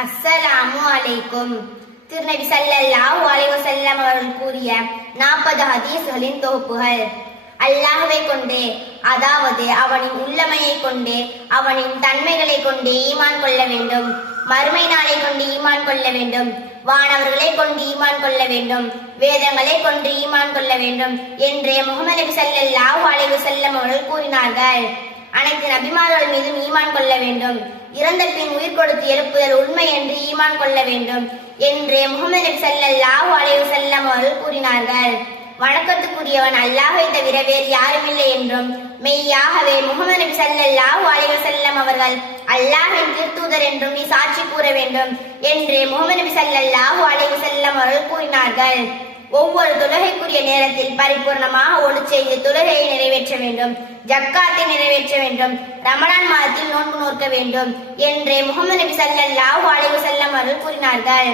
அஸ்ஸலாமு அலைக்கும். திருநபி சல்லல்லாஹு அலைஹி வஸல்லம் அவர்கள் கூறிய நாற்பது ஹதீஸ்களின் தொகுப்புகள். அல்லாஹ்வை கொண்டு அதாவது அவனின் உள்ளமையை கொண்டு அவனின் தன்மைகளை கொண்டு ஈமான் கொள்ள வேண்டும். மறுமை நாளை கொண்டு ஈமான் கொள்ள வேண்டும். வானவர்களை கொண்டு ஈமான் கொள்ள வேண்டும். வேதங்களை கொண்டு ஈமான் கொள்ள வேண்டும். என்று முகமது நபி ஸல்லல்லாஹு அலைஹி வஸல்லம் அவர்கள் கூறினார்கள். அனைத்து நபிமார்கள் மீதும் ஈமான் கொள்ள வேண்டும். இறந்த பின் உயிர் கொடுத்து எழுப்புதல் உண்மை என்று ஈமான் கொள்ள வேண்டும் என்று முகமது நபி சல்லாஹு அலைவு செல்லம் அவர்கள் கூறினார்கள். வணக்கத்துக்குரியவன் அல்லாஹை தவிர வேறு யாருமில்லை என்றும் மெய்யாகவே முகமது நபி சல்லாஹு அலைவு செல்லம் அவர்கள் அல்லாஹின் திருத்தூதர் என்றும் நீ சாட்சி கூற வேண்டும் என்று முகமது நபி சல்லாஹு அலைவு செல்லம் அவர்கள் கூறினார்கள். ஒவ்வொரு தொழுகைக்குரிய நேரத்தில் பரிபூர்ணமாக ஒளி செய்து தொழுகையை நிறைவேற்ற வேண்டும். ஜக்காத்தை நிறைவேற்ற வேண்டும். ரமணான் மாதத்தில் நோன்பு நோக்க வேண்டும் என்று முகமது நபி ஸல்லல்லாஹு அலைவு செல்லம் அவர்கள் கூறினார்கள்.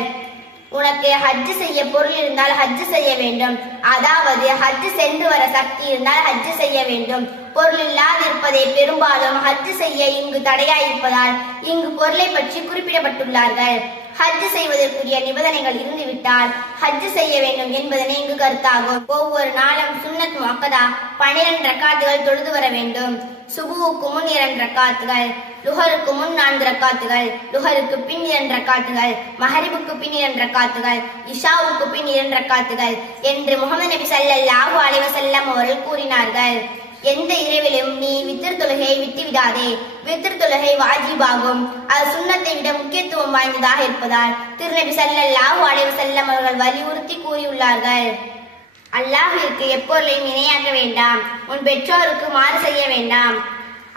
உனக்கு ஹஜ் செய்ய பொருள் இருந்தால் ஹஜ் செய்ய வேண்டும். அதாவது ஹஜ் சென்று வர சக்தி இருந்தால் ஹஜ் செய்ய வேண்டும். பொருள் இல்லாதிருப்பதை பெரும்பாலும் ஹஜ் செய்ய இங்கு தடையாயிருப்பதால் இங்கு பொருளை பற்றி குறிப்பிடப்பட்டுள்ளார்கள். ஹஜ் செய்வதற்குரிய நிபந்தனைகள் இருந்துவிட்டால் ஹஜ் செய்ய வேண்டும் என்பதனை இங்கு கருத்தாகும். ஒவ்வொரு நாளும் சுண்ணத் மக்கதா பனிரெண்டு ரக்காத்துகள் தொழுது வர வேண்டும். சுபுவுக்கு முன் இரண்டு ரக்காத்துகள் லுஹருக்கு முன் நான்கு ரக்காத்துகள் லுஹருக்கு பின் இரண்டு ரக்காத்துகள் மஹரிபுக்கு பின் இரண்டு ரக்காத்துகள் இஷாவுக்கு பின் இரண்டு ரக்காத்துகள் என்று முகமது நபி சல்லாஹூ அலைவசல்லம் அவர்கள் கூறினார்கள். எந்த இரவிலும் நீ விடாதே வித்திர் தொழுகை வாஜிபாகும். அது சுண்ணத்தை விட முக்கியத்துவம் வாய்ந்ததாக இருப்பதால் திருநபி சல்லல்லாஹு அலைவு செல்லம் அவர்கள் வலியுறுத்தி கூறியுள்ளார்கள். அல்லாஹிற்கு எப்பொருளையும் இணையாக்க வேண்டாம். உன் பெற்றோருக்கு மாறு செய்ய வேண்டாம்.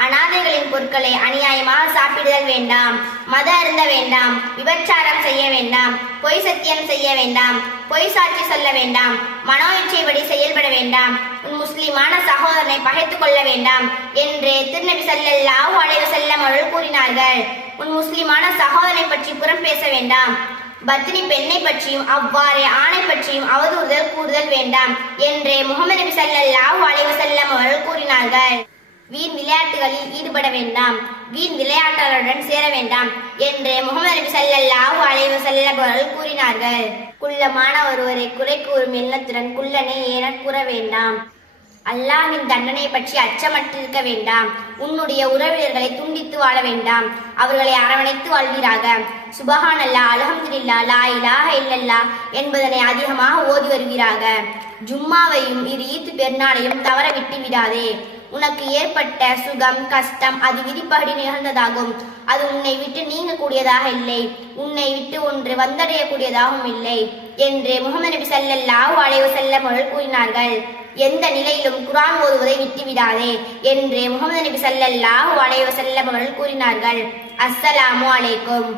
அனாதைகளின் பொருட்களை அநியாயமாக சாப்பிடுதல் வேண்டாம். மத அருந்த வேண்டாம். விபச்சாரம் செய்ய வேண்டாம். பொய் சத்தியம் செய்ய வேண்டாம். பொய் சாட்சி சொல்ல வேண்டாம். மனோ இச்சைப்படி செயல்பட வேண்டாம். உன் முஸ்லிமான சகோதரனை பகைத்துக் கொள்ள வேண்டாம் என்று திருநபி ஸல்லல்லாஹு அலைஹி வஸல்லம் அவர்கள் கூறினார்கள். உன் முஸ்லிமான சகோதரனை பற்றி புறம் பேச வேண்டாம். பத்னி பெண்ணை பற்றியும் அவ்வாறே ஆணை பற்றியும் அவதூறுதல் கூறுதல் வேண்டாம் என்று முகமது நபி ஸல்லல்லாஹு அலைஹி வஸல்லம் அவர்கள் கூறினார்கள். வீண் விளையாட்டுகளில் ஈடுபட வேண்டாம். வீண் விளையாட்டாளருடன் சேர வேண்டாம் என்று முகமது நபி ஸல்லல்லாஹு அலைஹி வஸல்லம் அவர்கள் கூறினார்கள். குள்ளமான ஒருவரை குறை கூறும் எண்ணத்துடன் குள்ளனை ஏன கூற வேண்டாம். அல்லாஹ்வின் தண்டனை பற்றி அச்சமற்றிருக்க வேண்டாம். உன்னுடைய உறவினர்களை துண்டித்து வாழ வேண்டாம். அவர்களை அரவணைத்து வாழ்வீராக. சுபஹான் அல்லா அல்ஹம்துலில்லா லா இலாஹ இல்லல்லா என்பதனை அதிகமாக ஓதி வருவீராக. ஜும்மாவையும் இரு ஈத்து பெருநாளையும் தவற விட்டு விடாதே உனக்கு ஏற்பட்ட சுகம் கஷ்டம் அது விதிப்படி நிகழ்ந்ததாகும். அது உன்னை விட்டு நீங்கக்கூடியதாக இல்லை. உன்னை விட்டு ஒன்று வந்தடையக்கூடியதாகவும் இல்லை என்று முகமது நபி ஸல்லல்லாஹு அலைஹி வஸல்லம் அவர்கள் கூறினார்கள். எந்த நிலையிலும் குரான் ஓதுவதை விட்டுவிடாதே என்று முகமது நபி ஸல்லல்லாஹு அலைஹி வஸல்லம் அவர்கள் கூறினார்கள். அஸ்ஸலாமு அலைக்கும்.